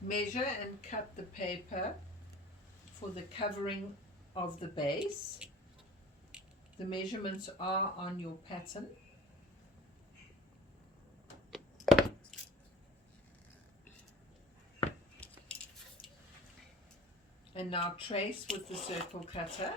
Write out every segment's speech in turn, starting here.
Measure and cut the paper for the covering of the base. The measurements are on your pattern. And now trace with the circle cutter.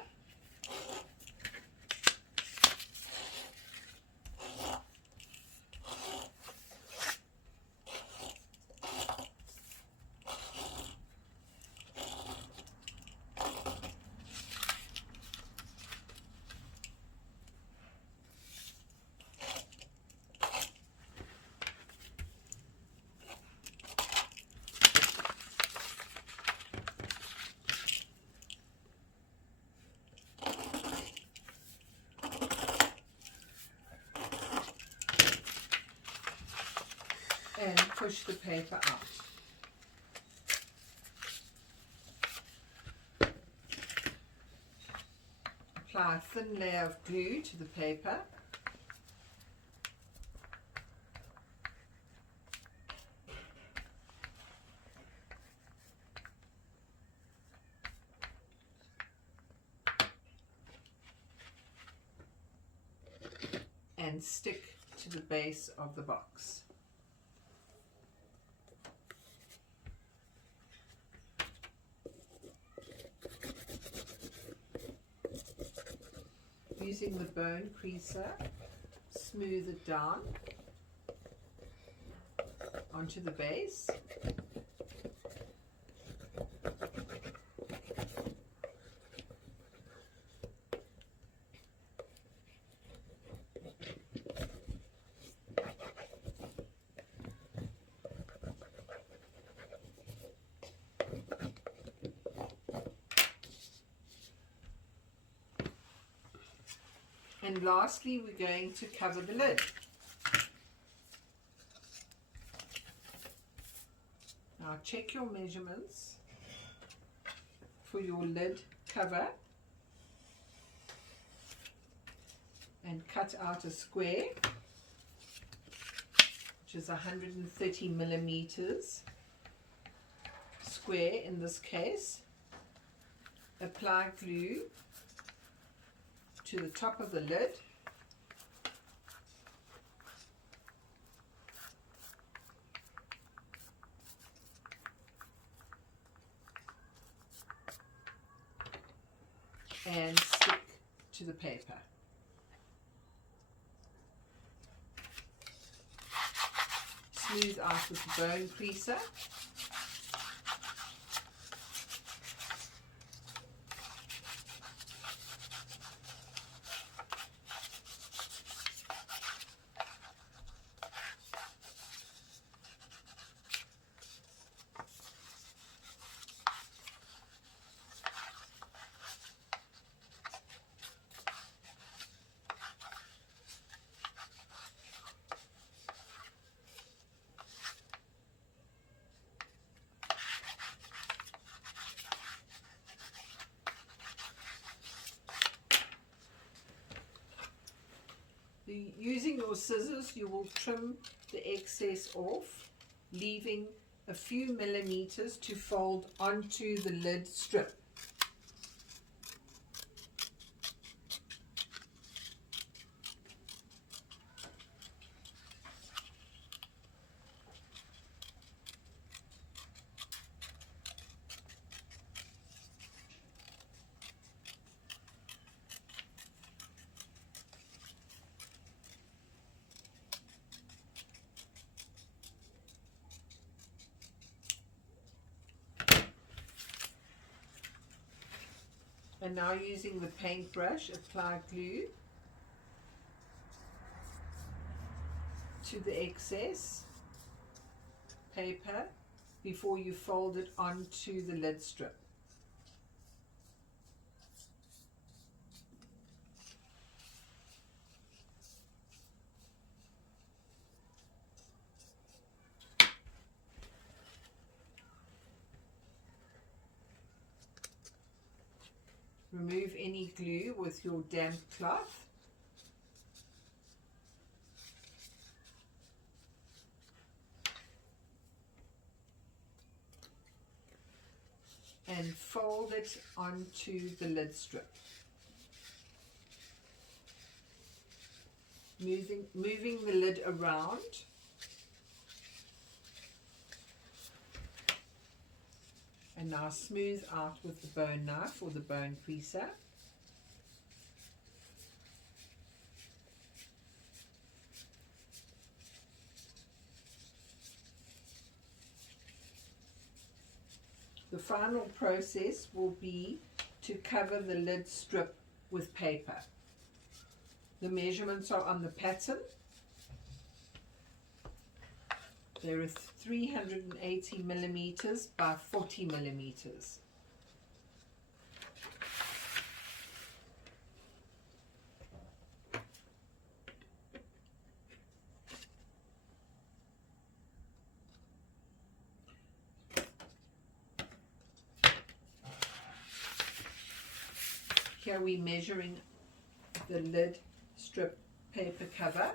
And push the paper out. Apply a thin layer of glue to the paper. And stick to the base of the box. Using the bone creaser, smooth it down onto the base. And lastly, we're going to cover the lid. Now check your measurements for your lid cover and cut out a square, which is 130 millimeters square in this case. Apply glue to the top of the lid. And stick to the paper. Smooth out with the bone creaser. Using your scissors, you will trim the excess off, leaving a few millimeters to fold onto the lid strip. And now using the paintbrush, apply glue to the excess paper before you fold it onto the lid strip. Remove any glue with your damp cloth. and fold it onto the lid strip. Moving the lid around. And now smooth out with the bone knife or the bone creaser. The final process will be to cover the lid strip with paper. The measurements are on the pattern. There are 380 millimeters by 40 millimeters. Here we're measuring the lid strip paper cover.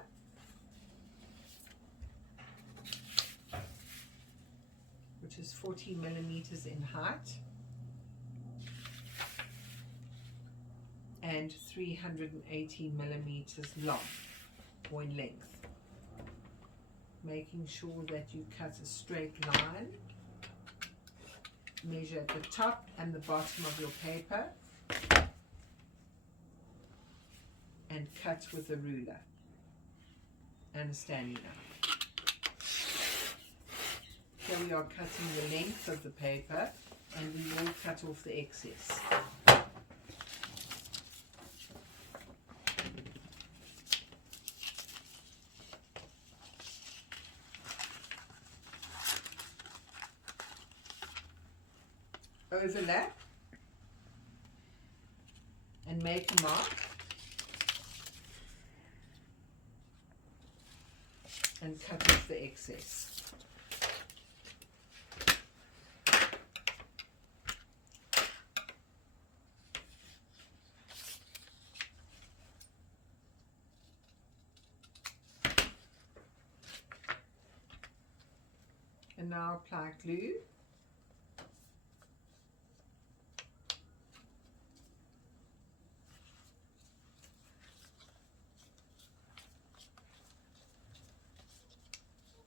Which is 40 millimeters in height and 380 millimeters long or in length. Making sure that you cut a straight line. Measure at the top and the bottom of your paper and cut with a ruler and a Stanley knife. Here we are cutting the length of the paper, and we will cut off the excess. Overlap and make a mark and cut off the excess. And now apply glue.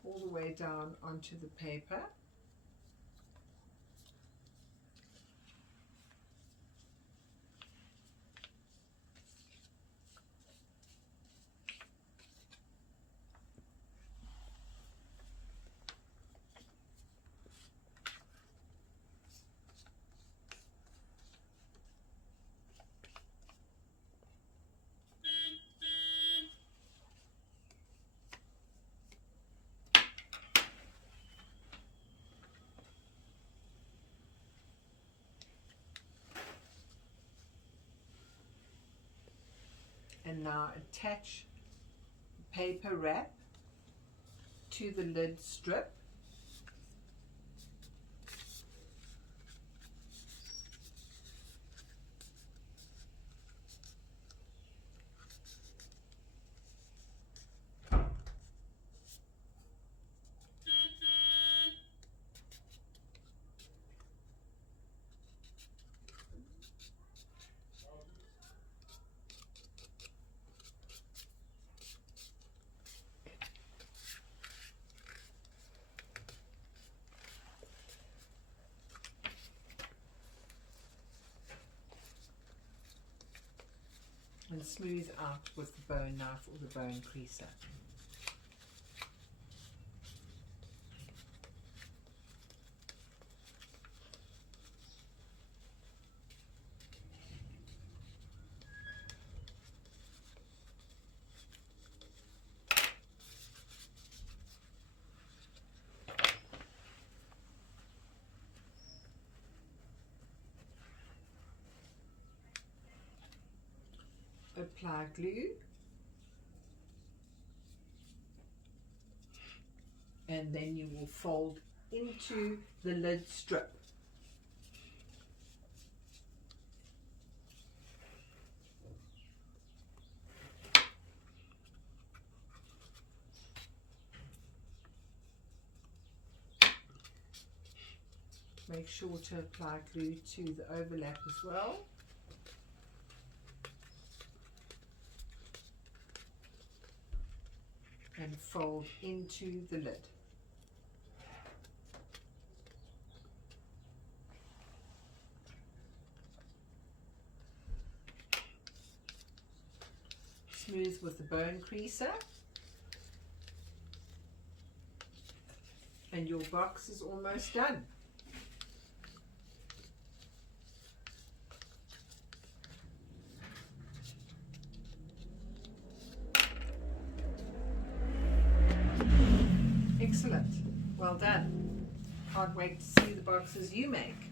All the way down onto the paper. And now attach the paper wrap to the lid strip. And smooth out with the bone knife or the bone creaser. Apply glue and then you will fold into the lid strip. Make sure to apply glue to the overlap as well. And fold into the lid. Smooth with the bone creaser. And your box is almost done. Excellent. Well done. Can't wait to see the boxes you make.